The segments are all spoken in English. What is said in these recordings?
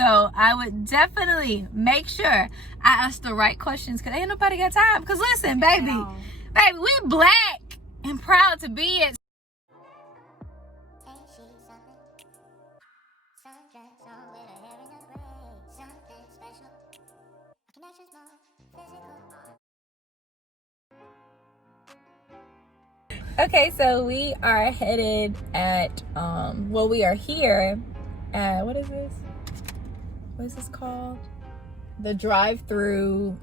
So I would definitely make sure I ask the right questions, because ain't nobody got time. Because listen, baby, we black and proud to be it. Okay, so we are headed at we are here at, what is this called? The drive-through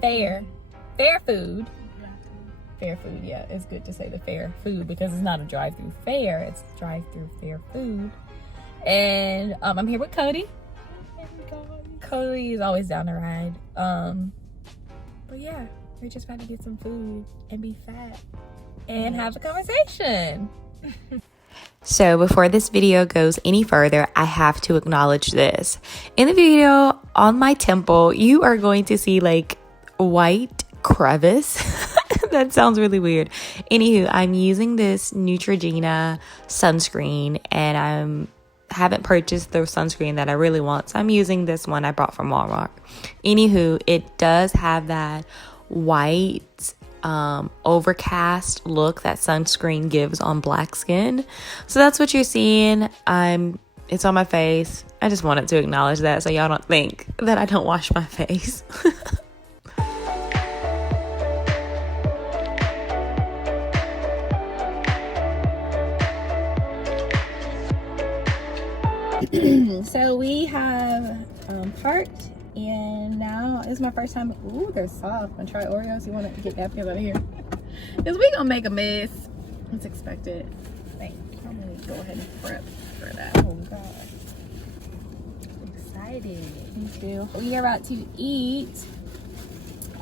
fair food. Yeah, it's good to say the fair food, because it's not a drive-through fair, it's drive-through fair food. And I'm here with Kodie. Kodie is always down to ride. But yeah, we're just about to get some food and be fat and have a conversation. So before this video goes any further, I have to acknowledge this. In the video on my temple, you are going to see like white crevice. That sounds really weird. Anywho, I'm using this Neutrogena sunscreen, and I haven't purchased the sunscreen that I really want, so I'm using this one I bought from Walmart. Anywho, it does have that white overcast look that sunscreen gives on black skin. So that's what you're seeing. It's on my face. I just wanted to acknowledge that so y'all don't think that I don't wash my face. So we have parked, and now it's my first time. Ooh, they're soft. Want to try Oreos? You want to get napkins out of here? Because we gonna make a mess. It's expected. Thanks. I'm gonna go ahead and prep for that. Oh god, excited. Me too. We are about to eat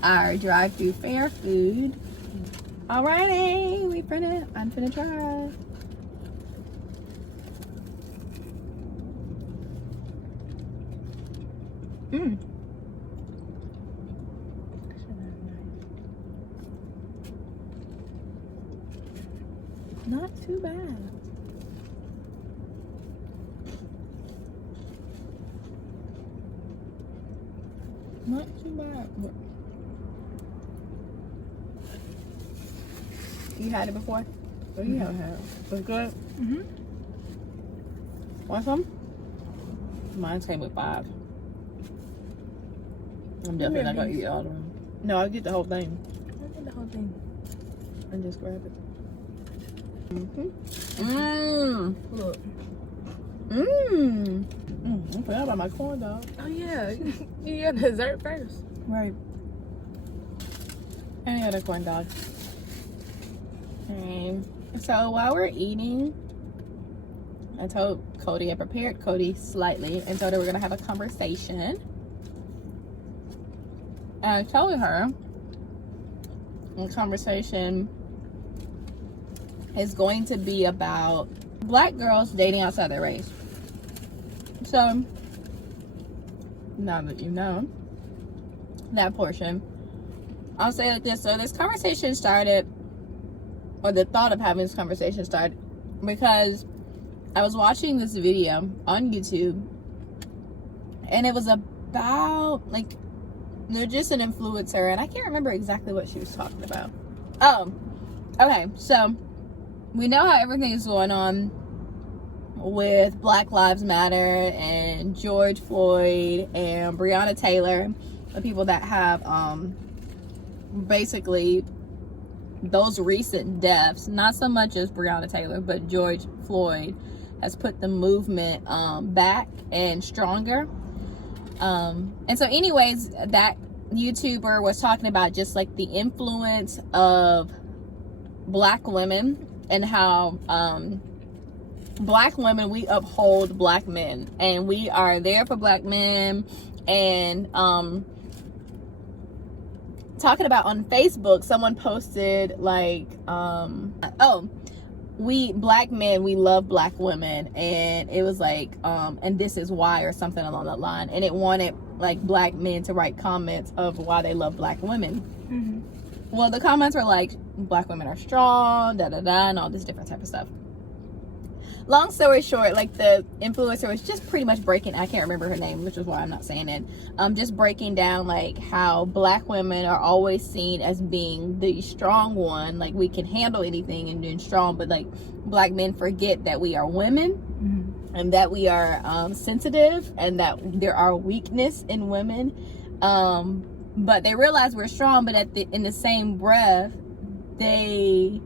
our drive-through fair food. Alrighty, I'm finna try. Not too bad. Not too bad. You had it before? Oh, you have had it. Was it good? Mm-hmm. Want some? Mine came with 5. I'm definitely not gonna eat all of them. No, I'll get the whole thing. I'll get the whole thing. And just grab it. Look. I forgot about my corn dog. Oh yeah. You got dessert first. Right. Any other corn dog. So while we're eating, I told Kodie, I prepared Kodie slightly and told her we're gonna have a conversation. And I told her the conversation is going to be about black girls dating outside their race. So now that you know that portion, I'll say it like this. So this conversation started, or the thought of having this conversation started, because I was watching this video on YouTube, and it was about, like, they're just an influencer, and I can't remember exactly what she was talking about. Oh, okay, so we know how everything is going on with Black Lives Matter and George Floyd and Breonna Taylor, the people that have basically those recent deaths, not so much as Breonna Taylor, but George Floyd has put the movement back and stronger. And so anyways, that YouTuber was talking about just like the influence of black women and how black women, we uphold black men and we are there for black men. And talking about on Facebook, someone posted like we black men, we love black women, and it was like and this is why, or something along that line, and it wanted like black men to write comments of why they love black women. Well, the comments were like, black women are strong, da da da, and all this different type of stuff. long story short, like the influencer was just pretty much breaking, I can't remember her name, which is why I'm not saying it, just breaking down like how black women are always seen as being the strong one, like we can handle anything and being strong, but like black men forget that we are women. Mm-hmm. And that we are sensitive, and that there are weakness in women, but they realize we're strong, but in the same breath they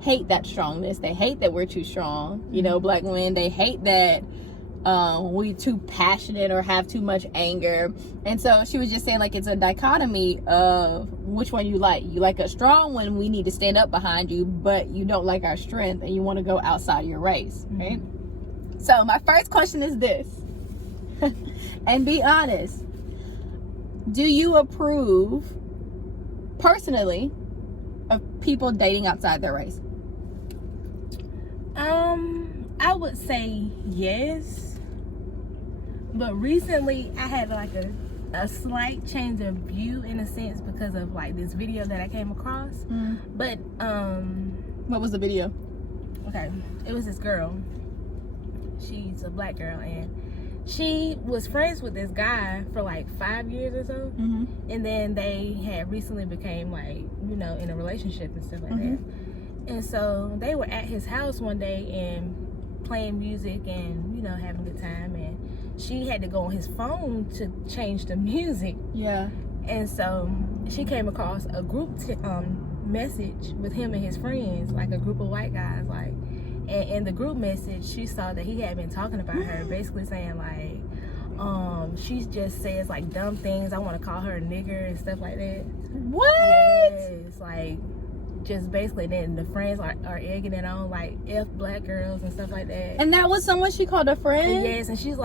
hate that strongness. They hate that we're too strong. You know, black women, they hate that we too passionate or have too much anger. And so she was just saying, like, it's a dichotomy of which one you like. You like a strong one, we need to stand up behind you, but you don't like our strength and you want to go outside your race, right? So my first question is this, and be honest, do you approve personally of people dating outside their race? I would say yes, but recently I had like a slight change of view in a sense because of like this video that I came across. But what was the video? Okay, it was this girl. She's a black girl, and she was friends with this guy for like 5 years or so, and then they had recently became like, you know, in a relationship and stuff like that. And so they were at his house one day and playing music and, you know, having a good time, and she had to go on his phone to change the music. Yeah. And so she came across a group message with him and his friends, like a group of white guys, like. And in the group message, she saw that he had been talking about her, basically saying like, she just says like dumb things. I want to call her a nigger and stuff like that. What? Yes, like just basically. Then the friends are egging it on, like F black girls and stuff like that. And that was someone she called a friend? And yes, and she's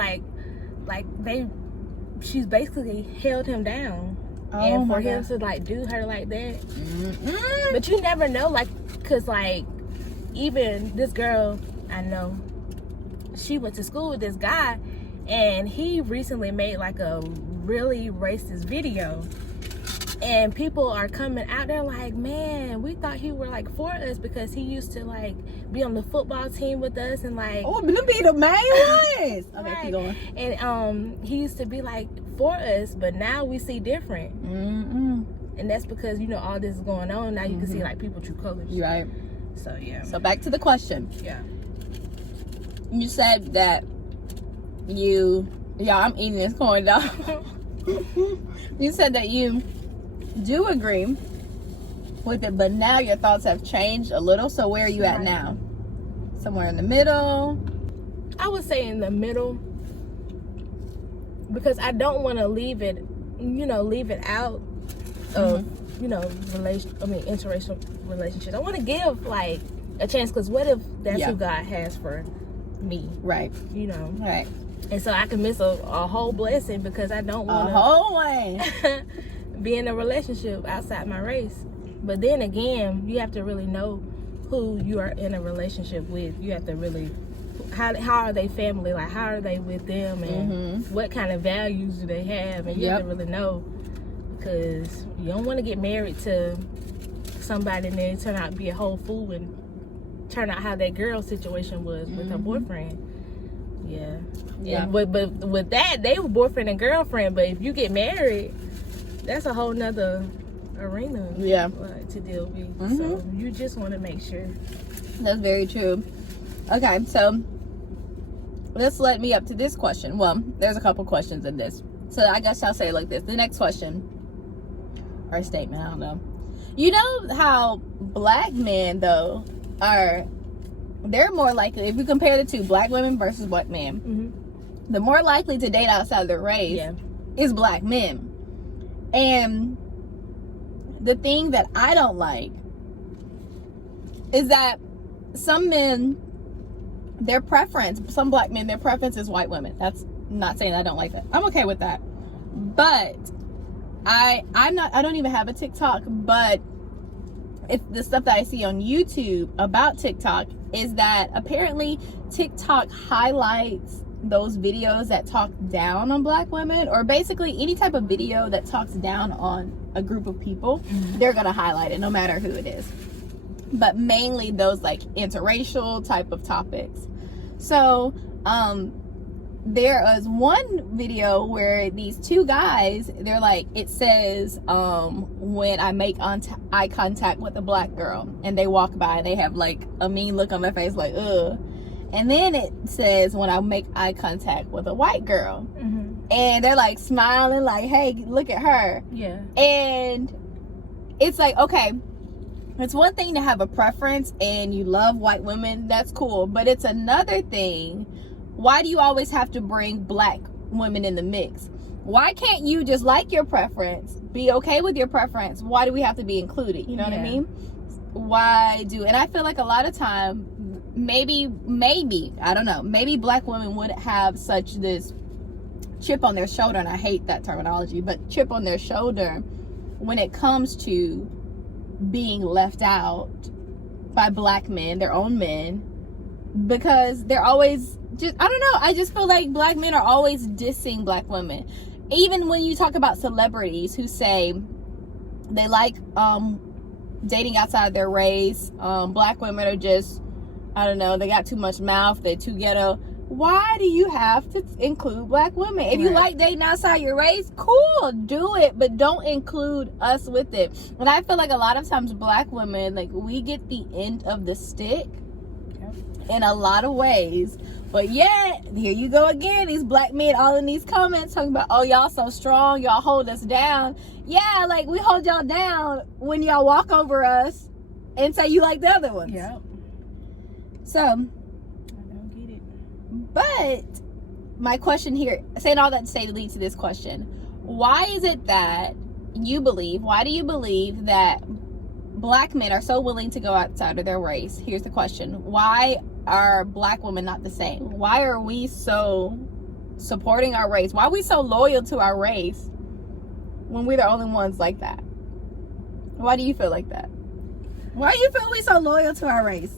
she's basically held him down. Oh, and for my him God. to like do her like that. But you never know, like, cause like, even this girl I know, she went to school with this guy, and he recently made like a really racist video, and people are coming out there like, man, we thought he were like for us because he used to like be on the football team with us and like, oh, them be the main ones. Okay, right. keep going. And he used to be like for us, but now we see different. And that's because, you know, all this is going on now. You can see like people true colors. Right. So yeah. So back to the question. Yeah. You said that y'all, I'm eating this corn dog. You said that you do agree with it, but now your thoughts have changed a little. So where are you at now? Somewhere in the middle? I would say in the middle, because I don't want to leave it out of, you know, interracial relationships. I want to give like a chance, because what if that's who God has for me? Right. You know. Right. And so I can miss a whole blessing because I don't want a whole way be in a relationship outside my race. But then again, you have to really know who you are in a relationship with. You have to really, how are they family? Like, how are they with them, and what kind of values do they have? And you have to really know, because you don't want to get married to somebody and then turn out to be a whole fool and turn out how that girl situation was with her boyfriend. Yeah. And but with that, they were boyfriend and girlfriend. But if you get married, that's a whole nother arena to deal with. So you just want to make sure. That's very true. Okay, so let's let me up to this question. Well, there's a couple questions in this, so I guess I'll say it like this. The next question or statement, I don't know. You know how black men though they're more likely, if you compare the two, black women versus black men, the more likely to date outside their race is black men. And the thing that I don't like is that some men, some black men, their preference is white women. That's not saying I don't like that. I'm okay with that. But I don't even have a TikTok, but if the stuff that I see on YouTube about TikTok is that apparently TikTok highlights those videos that talk down on black women, or basically any type of video that talks down on a group of people, they're gonna highlight it no matter who it is. But mainly those like interracial type of topics. So there was one video where these two guys, they're like, it says when I make eye contact with a black girl and they walk by, they have like a mean look on their face, like ugh. And then it says when I make eye contact with a white girl, and they're like smiling, like, hey, look at her. Yeah. And it's like, okay, it's one thing to have a preference and you love white women, that's cool, but it's another thing. Why do you always have to bring black women in the mix? Why can't you just like your preference, be okay with your preference? Why do we have to be included? You know what I mean? And I feel like a lot of time, maybe, I don't know, maybe black women wouldn't have such this chip on their shoulder, and I hate that terminology, but chip on their shoulder when it comes to being left out by black men, their own men, because they're always just, I don't know, I just feel like black men are always dissing black women. Even when you talk about celebrities who say they like dating outside their race, black women are just, I don't know, they got too much mouth, they're too ghetto. Why do you have to include black women? If you like dating outside your race, cool, do it, but don't include us with it. And I feel like a lot of times black women, like, we get the end of the stick in a lot of ways. But yet, here you go again, these black men all in these comments talking about, oh, y'all so strong, y'all hold us down. Yeah, like, we hold y'all down when y'all walk over us and say you like the other ones. Yep. So, I don't get it. but my question here, saying all that to say to lead to this question, why is it that why do you believe that black men are so willing to go outside of their race? Here's the question. Why are black women not the same? Why are we so supporting our race? Why are we so loyal to our race when we're the only ones like that? Why do you feel like that? Why do you feel we so loyal to our race?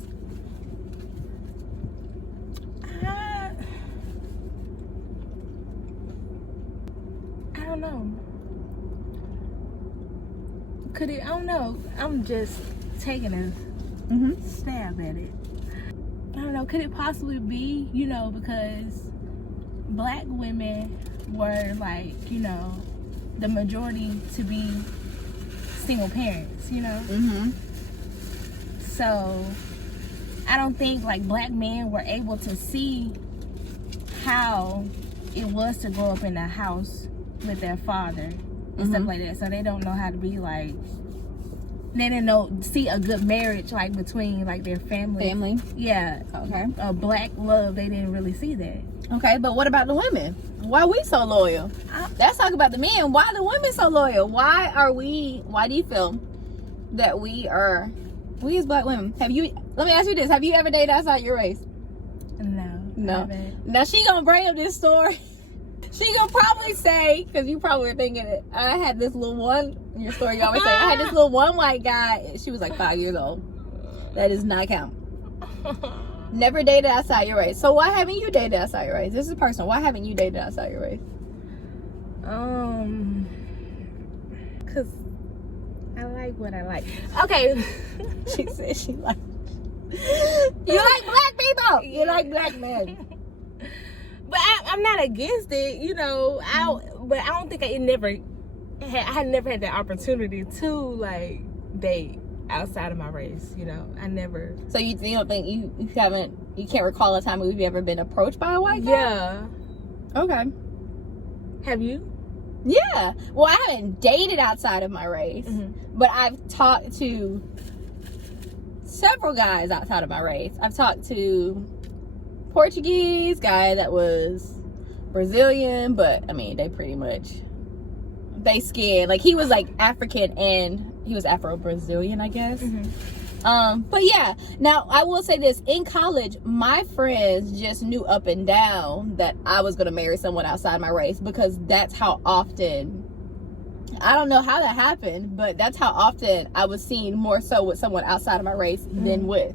I don't know. Could it? I don't know. I'm just taking a stab at it. I don't know. Could it possibly be, because black women were like, the majority to be single parents, So I don't think like black men were able to see how it was to grow up in a house with their father and stuff like that. So they don't know how to be like, they didn't see a good marriage like between like their family. Yeah. Okay. A black love, they didn't really see that. Okay, but what about the women? Why are we so loyal? Let's talk about the men. Why are the women so loyal? Why do you feel that we as black women, let me ask you this, have you ever dated outside your race? No. Now she gonna bring up this story. She gonna probably say, because you probably were thinking it, I had this little one, in your story you always say, I had this little one white guy, she was like 5 years old. That does not count. Never dated outside your race. So why haven't you dated outside your race? This is personal. Why haven't you dated outside your race? Cause I like what I like. Okay. She said she like. You like black people. You like black men. But I'm not against it, but I don't think I had never had the opportunity to like date outside of my race, I never. So you don't think you can't recall a time we've ever been approached by a white guy? Yeah. Okay. Have you? Yeah. Well, I haven't dated outside of my race, but I've talked to several guys outside of my race. I've talked to Portuguese guy that was Brazilian, but I mean they pretty much skin, like he was like African and he was Afro-Brazilian, I guess. But yeah, now I will say this, in college my friends just knew up and down that I was gonna marry someone outside my race, because that's how often, I don't know how that happened, but that's how often I was seen more so with someone outside of my race than with.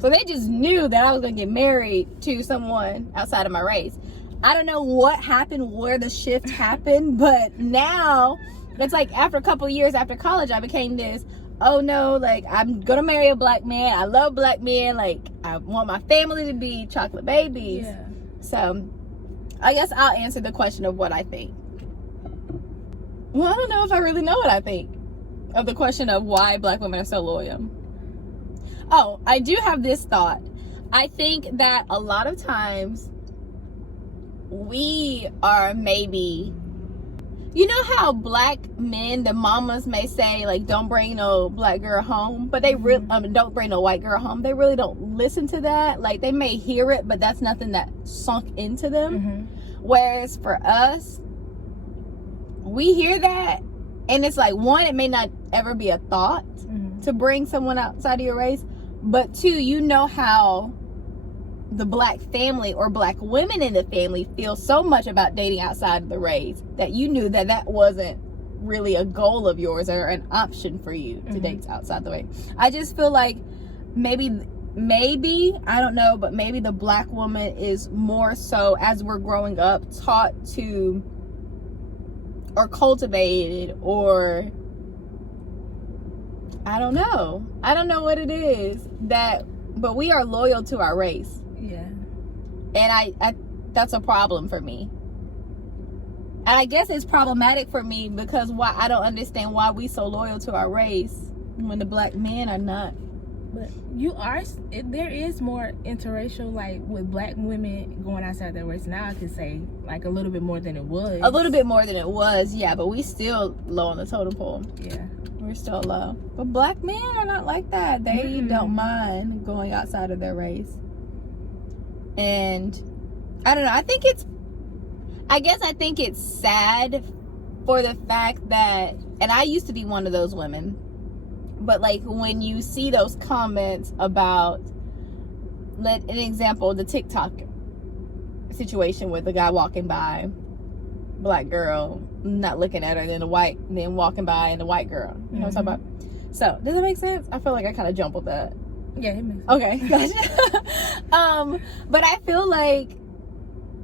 So they just knew that I was going to get married to someone outside of my race. I don't know what happened, where the shift happened, but now it's like after a couple years after college, I became this, oh no, like I'm going to marry a black man. I love black men. Like I want my family to be chocolate babies. Yeah. So I guess I'll answer the question of what I think. Well, I don't know if I really know what I think of the question of why black women are so loyal. Oh, I do have this thought. I think that a lot of times we are maybe, you know how black men, the mamas may say like, don't bring no black girl home, but they really don't bring no white girl home. They really don't listen to that. Like, they may hear it, but that's nothing that sunk into them. Whereas for us, we hear that, and it's like, one, it may not ever be a thought to bring someone outside of your race, but two, you know how the black family or black women in the family feel so much about dating outside of the race that you knew that that wasn't really a goal of yours or an option for you to date outside the race. I just feel like maybe I don't know, but maybe the black woman is more so, as we're growing up, taught to or cultivated, or I don't know what it is, that, but we are loyal to our race. Yeah. And I that's a problem for me. And I guess it's problematic for me because why I don't understand why we so loyal to our race when the black men are not. But there is more interracial, like with black women going outside their race now. I could say like a little bit more than it was. A little bit more than it was, yeah, but we still low on the totem pole. Yeah. We're still low. But black men are not like that. They don't mind going outside of their race. And I don't know, I think it's sad for the fact that, and I used to be one of those women, but like when you see those comments about, an example, the TikTok situation with the guy walking by, black girl, not looking at her, then walking by and the white girl, you know what I'm talking about? So does that make sense? I feel like I kind of jumbled that. Yeah, it makes sense. Okay, gotcha. But I feel like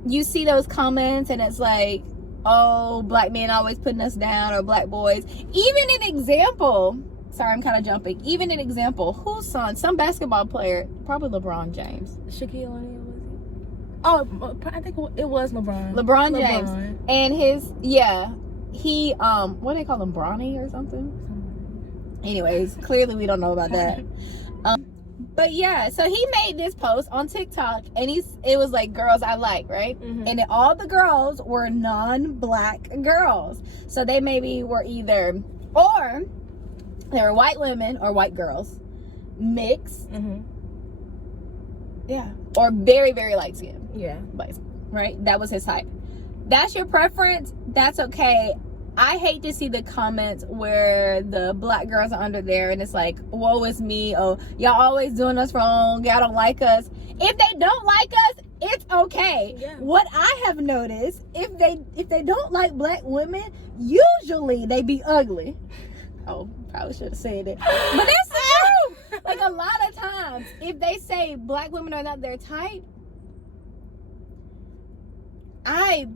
you see those comments and it's like, oh, black men always putting us down, or black boys. Even an example, sorry, I'm kind of jumping. Even an example, whose son? Some basketball player, probably LeBron James. Shaquille O'Neal, was it? Oh, I think it was LeBron. LeBron James. And he, what do they call him, Bronny or something? Anyways, clearly we don't know about that. But yeah, so he made this post on TikTok, and it was like, girls I like, right? And all the girls were non-black girls. So they maybe were either, or they were white women or white girls, mixed. Yeah. Or very, very light skinned. Yeah. Right? That was his type. That's your preference. That's okay. I hate to see the comments where the black girls are under there and it's like, woe is me, oh, y'all always doing us wrong, y'all don't like us. If they don't like us, it's okay. Yeah. What I have noticed, if they don't like black women, usually they be ugly. Oh, probably should have said it. But that's the truth. Like, a lot of times, if they say black women are not their type,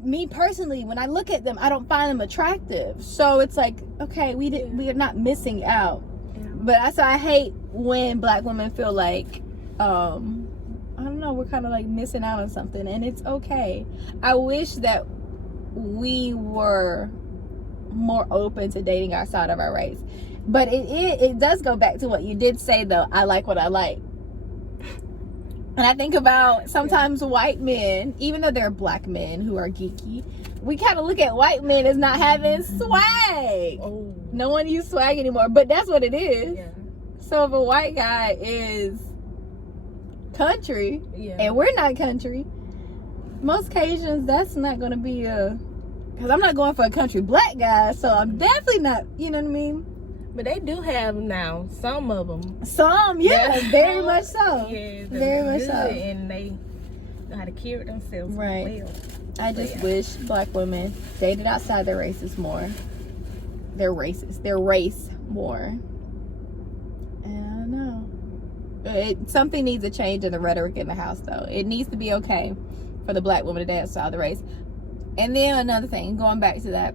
me personally, when I look at them, I don't find them attractive. So it's like, okay, we are not missing out. Yeah. But I hate when black women feel like, I don't know, we're kind of like missing out on something, and it's okay. I wish that we were more open to dating outside of our race. But it does go back to what you did say, though. I like what I like. And I think about sometimes white men, even though they're black men who are geeky, we kind of look at white men as not having swag. Oh. No one uses swag anymore, but that's what it is. Yeah. So if a white guy is country, and we're not country, most occasions that's not going to be because I'm not going for a country black guy, so I'm definitely not, you know what I mean? But they do have now, some of them. Some, yeah, very much so. Yeah, very much so. And they know how to carry themselves well. I just wish black women dated outside their races more. Their race more. And I don't know. Something needs to change in the rhetoric in the house, though. It needs to be okay for the black woman to date outside the race. And then another thing, going back to that,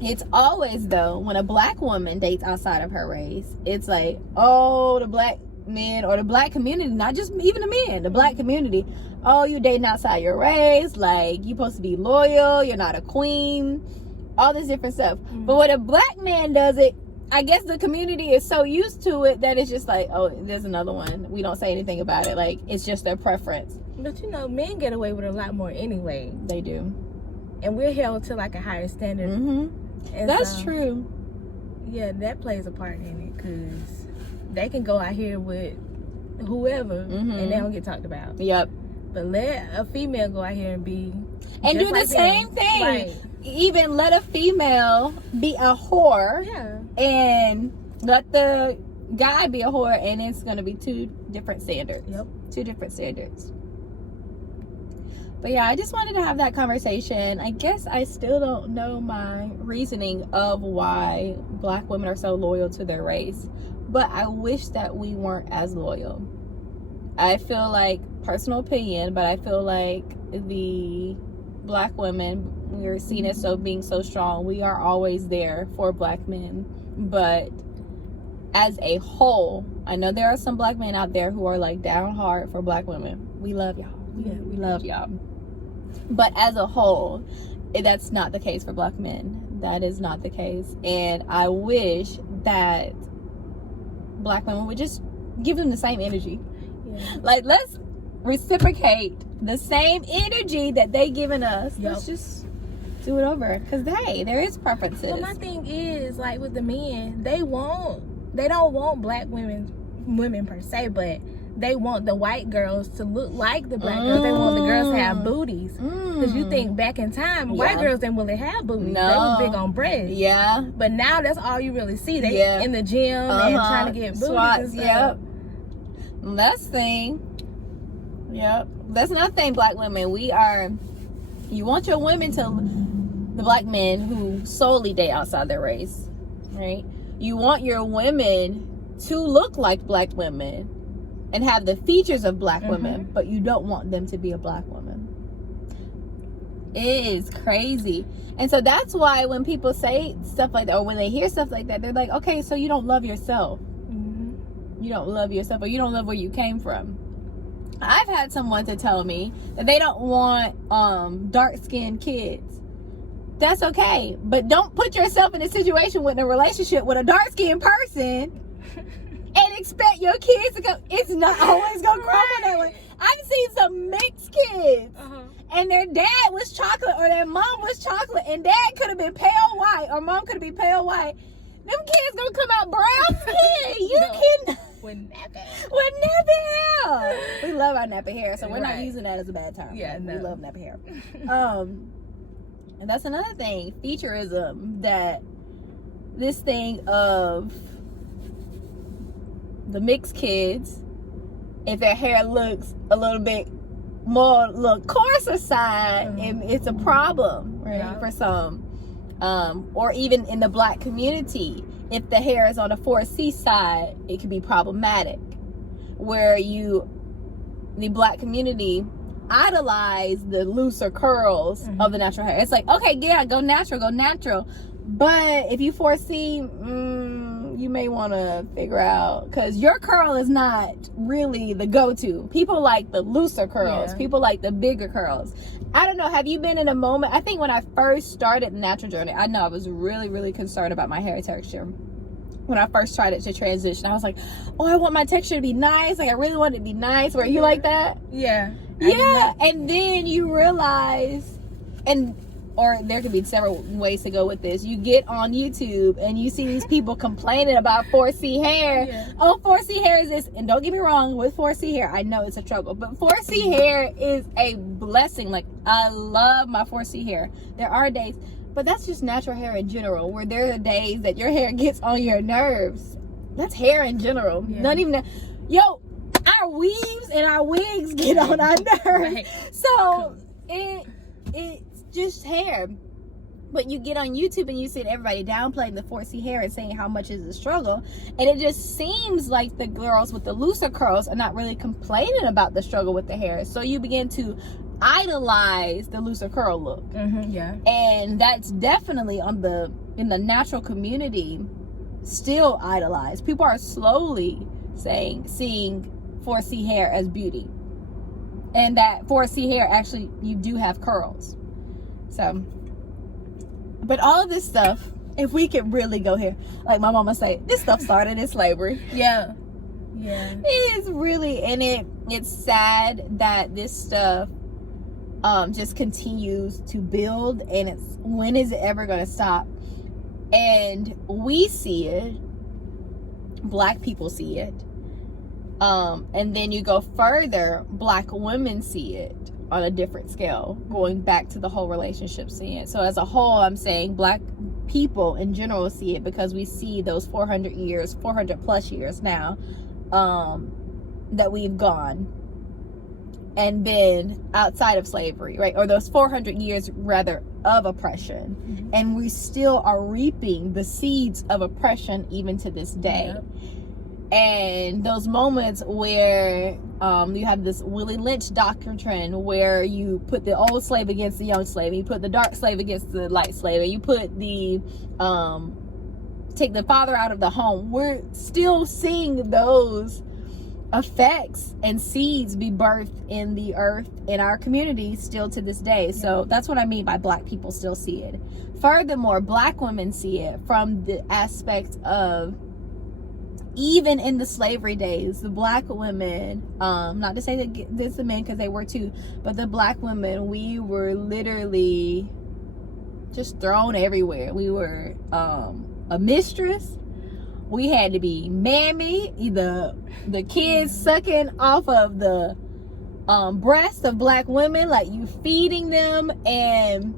it's always, though, when a black woman dates outside of her race, it's like, oh, the black men or the black community, not just even the men, the black community, oh, you dating outside your race, like you supposed to be loyal, you're not a queen, all this different stuff. But when a black man does it, I guess the community is so used to it that it's just like, oh, there's another one. We don't say anything about it. Like, it's just their preference. But you know, men get away with a lot more anyway. They do. And we're held to like a higher standard. And that's true. Yeah, that plays a part in it, because they can go out here with whoever and they don't get talked about. Yep. But let a female go out here and be and do the same thing. Right. Even let a female be a whore. Yeah. And let the guy be a whore, and it's going to be two different standards. Yep. Two different standards. But yeah, I just wanted to have that conversation. I guess I still don't know my reasoning of why black women are so loyal to their race. But I wish that we weren't as loyal. I feel like, personal opinion, but I feel like the black women, we're seen as being so strong. We are always there for black men. But as a whole, I know there are some black men out there who are like down hard for black women. We love y'all. Yeah, we love y'all. But as a whole, that's not the case for black men. That is not the case. And I wish that black women would just give them the same energy. Yeah. Like, let's reciprocate the same energy that they giving us. Yep. Let's just do it over. Because, hey, there is preferences. Well, my thing is, like, with the men, they don't want black women per se, but they want the white girls to look like the black girls. They want the girls to have booties. Because you think back in time, white girls didn't really have booties. No. They was big on breasts. Yeah. But now that's all you really see. They in the gym and trying to get booties. Swats, and stuff. Yep. That's the thing. Yep. That's another thing, black women. You want your women the black men who solely date outside their race, right? You want your women to look like black women and have the features of black women, but you don't want them to be a black woman. It is crazy. And so that's why when people say stuff like that, or when they hear stuff like that, they're like, okay, so you don't love yourself. You don't love yourself, or you don't love where you came from. I've had someone to tell me that they don't want dark-skinned kids. That's okay, but don't put yourself in a situation with a relationship with a dark-skinned person and expect your kids to go. It's not always gonna grow that way. I've seen some mixed kids, and their dad was chocolate or their mom was chocolate, and dad could have been pale white or mom could have been pale white. Them kids gonna come out brown skin. You can with nappy hair. We love our nappy hair, so we're not using that as a bad term. Yeah, no. We love nappy hair. And that's another thing, featureism, that this thing of the mixed kids, if their hair looks a little bit more coarser side, it's a problem, right? For some. Or even in the black community, if the hair is on the 4C side, it can be problematic. Where the black community idolize the looser curls of the natural hair. It's like, okay, yeah, go natural. But if you 4C, you may want to figure out, because your curl is not really the go-to. People like the looser curls. People like the bigger curls. I don't know, have you been in a moment? I think when I first started the natural journey, I know I was really, really concerned about my hair texture. When I first tried it to transition, I was like, oh, I want my texture to be nice. Like, I really want it to be nice. Were you like that? Yeah. Yeah. And then you realize, or there could be several ways to go with this. You get on YouTube and you see these people complaining about 4C hair. Yeah. Oh, 4C hair is this. And don't get me wrong, with 4C hair, I know it's a struggle. But 4C hair is a blessing. Like, I love my 4C hair. There are days, but that's just natural hair in general, where there are days that your hair gets on your nerves. That's hair in general. Yeah. Not even that. Yo, our weaves and our wigs get on our nerves. Right. So, it's just hair. But you get on YouTube and you see everybody downplaying the 4C hair and saying how much is a struggle, and it just seems like the girls with the looser curls are not really complaining about the struggle with the hair. So you begin to idolize the looser curl look. Yeah. And that's definitely in the natural community still idolized. People are slowly seeing 4C hair as beauty. And that 4C hair, actually, you do have curls. So, but all of this stuff, if we could really go here, like my mama say, this stuff started in slavery. Yeah. It is really, and it's sad that this stuff just continues to build, and when is it ever going to stop? And we see it, Black people see it, and then you go further, Black women see it on a different scale, going back to the whole relationship seeing it. So as a whole, I'm saying Black people in general see it, because we see those 400 plus years now that we've gone and been outside of slavery, right? Or those 400 years rather of oppression. Mm-hmm. And we still are reaping the seeds of oppression even to this day. Yep. And those moments where you have this Willie Lynch doctrine, where you put the old slave against the young slave, and you put the dark slave against the light slave, and you put the take the father out of the home. We're still seeing those effects and seeds be birthed in the earth, in our community, still to this day. So that's what I mean by Black people still see it. Furthermore, Black women see it from the aspect of, even in the slavery days, the Black women, not to say that this the men, because they were too, but the Black women, we were literally just thrown everywhere. We were a mistress. We had to be mammy, either the kids sucking off of the breasts of Black women, like you feeding them, and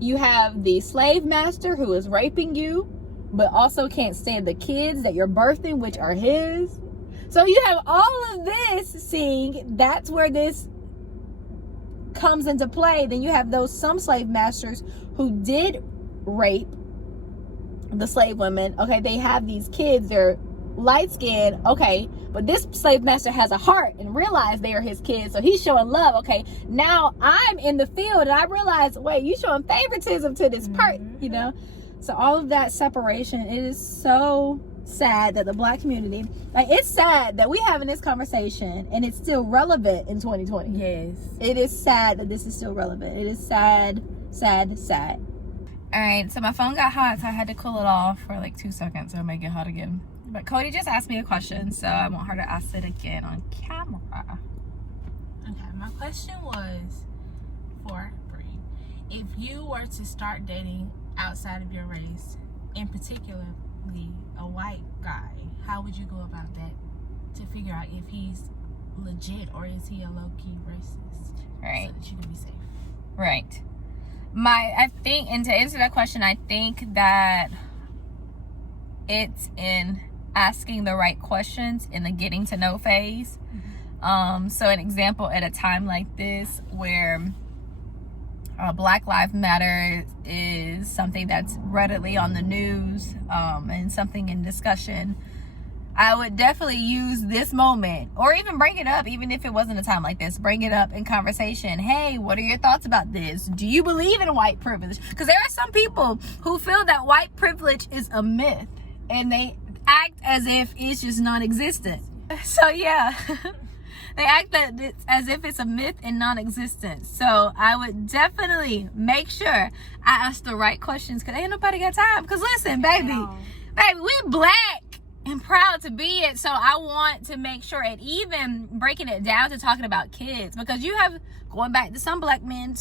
you have the slave master who is raping you, but also can't stand the kids that you're birthing, which are his. So you have all of this, seeing that's where this comes into play. Then you have some slave masters who did rape the slave women. Okay, they have these kids, they're light skinned, okay, but this slave master has a heart and realized they are his kids, so he's showing love. Okay, now I'm in the field and I realize, wait, you showing favoritism to this part, you know? So all of that separation, it is so sad that the Black community, like, it's sad that we having this conversation and it's still relevant in 2020. Yes, it is sad that this is still relevant. It is sad. All right, so my phone got hot, so I had to cool it off for like 2 seconds so it may get hot again. But Kodie just asked me a question, so I want her to ask it again on camera. Okay, my question was for Bree. If you were to start dating outside of your race, in particularly a white guy, how would you go about that to figure out if he's legit or is he a low-key racist? Right. So that you can be safe. Right. I think, and to answer that question, I think that it's in asking the right questions in the getting to know phase. Mm-hmm. So an example, at a time like this where Black Lives Matter is something that's readily on the news, and something in discussion, I would definitely use this moment, or even bring it up, even if it wasn't a time like this, bring it up in conversation. Hey, what are your thoughts about this? Do you believe in white privilege? Because there are some people who feel that white privilege is a myth, and they act as if it's just non-existent. So yeah, they act that it's as if it's a myth and non-existent. So I would definitely make sure I ask the right questions, because ain't nobody got time. Because listen, baby, we Black and proud to be it. So I want to make sure, and even breaking it down to talking about kids, because you have, going back to some black men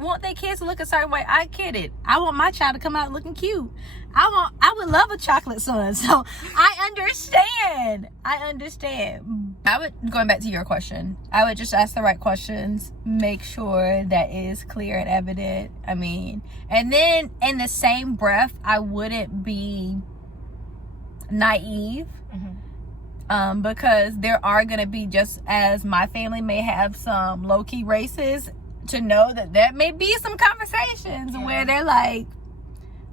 want their kids to look a certain way. I get it. I want my child to come out looking cute. I would love a chocolate son. So I understand. Going back to your question, I would just ask the right questions, make sure that it is clear and evident. I mean, and then in the same breath, I wouldn't be naive. Mm-hmm. Because there are going to be, just as my family may have some low-key racists, to know that there may be some conversations where they're like,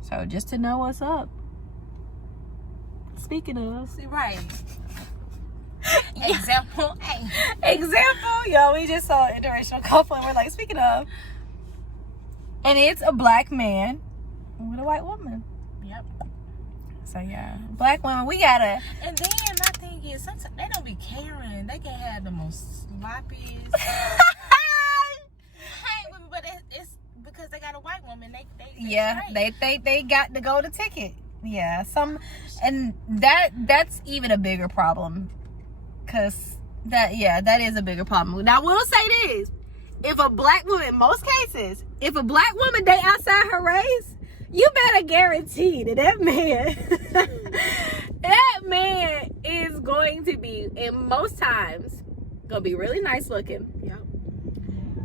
so just to know what's up. Speaking of, right. Example, yo, we just saw an interracial couple and we're like, speaking of, and it's a Black man with a white woman. Yep. So yeah, black women, we gotta. And then my thing is, sometimes they don't be caring. They can have the most sloppiest. But it's because they got a white woman. They They think they got to go to ticket. Yeah, and that's even a bigger problem, cause that is a bigger problem. Now, I will say this: if a black woman, most cases, if a black woman date outside her race, you better guarantee that man is going to be, in most times, gonna be really nice looking. Yep.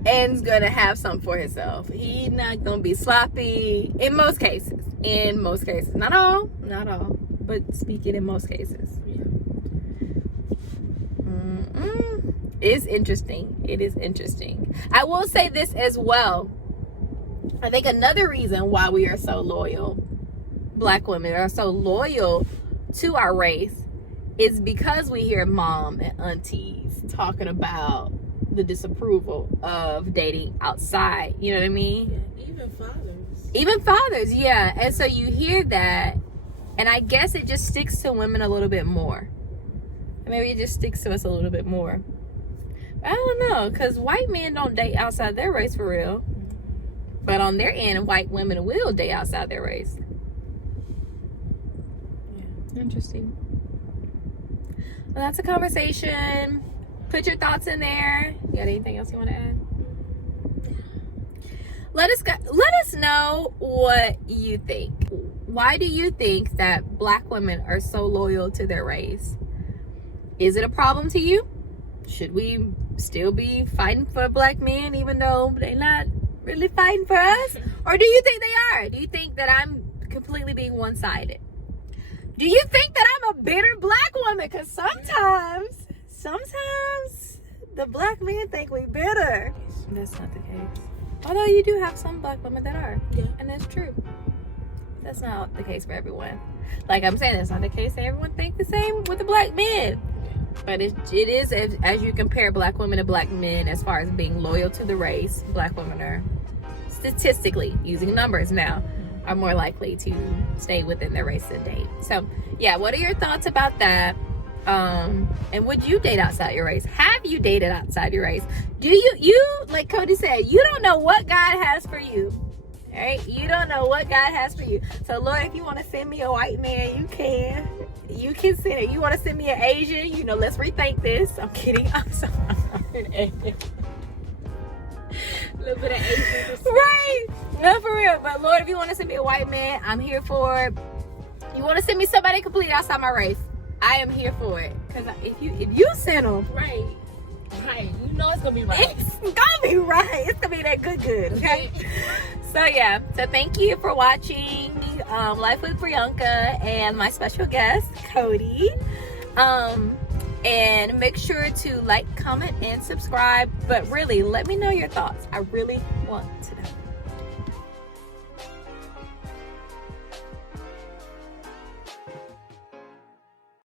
And's gonna have something for himself. He's not gonna be sloppy in most cases. Not all, but speaking in most cases. Yeah. It's interesting. It is interesting. I will say this as well. I think another reason why we are so loyal, black women are so loyal to our race, is because we hear mom and aunties talking about the disapproval of dating outside. You know what I mean? Yeah, Even fathers, yeah. And so you hear that, and I guess it just sticks to women a little bit more. Maybe it just sticks to us a little bit more. I don't know, because white men don't date outside their race for real. But on their end, white women will date outside their race. Yeah. Interesting. Well, that's a conversation. Put your thoughts in there. You got anything else you want to add? Let us know what you think. Why do you think that black women are so loyal to their race? Is it a problem to you? Should we still be fighting for black men even though they're not really fighting for us? Or do you think they are? Do you think that I'm completely being one-sided? Do you think that I'm a bitter black woman? Because sometimes the black men think we bitter. That's not the case. Although you do have some black women that are. Yeah. And that's true. That's not the case for everyone. Like I'm saying, it's not the case that everyone thinks the same with the black men. But it is, as you compare black women to black men as far as being loyal to the race, black women are statistically, using numbers now, are more likely to stay within their race and date. So yeah, what are your thoughts about that? And would you date outside your race? Have you dated outside your race? Do you like Kodie said, you don't know what God has for you. All right, you don't know what God has for you. So Lord, if you want to send me a white man, you can send it. You want to send me an Asian, let's rethink this. I'm kidding. I'm sorry. A little bit of Asian. Right. No, for real. But Lord, if you want to send me a white man, I'm here for it. You want to send me somebody completely outside my race, I am here for it. Because if you send them, right, you know it's gonna be right. It's gonna be right. It's gonna be that good. Okay. So yeah. So thank you for watching Life with Brianca and my special guest Kodie. And make sure to like, comment, and subscribe. But really, let me know your thoughts. I really want to know.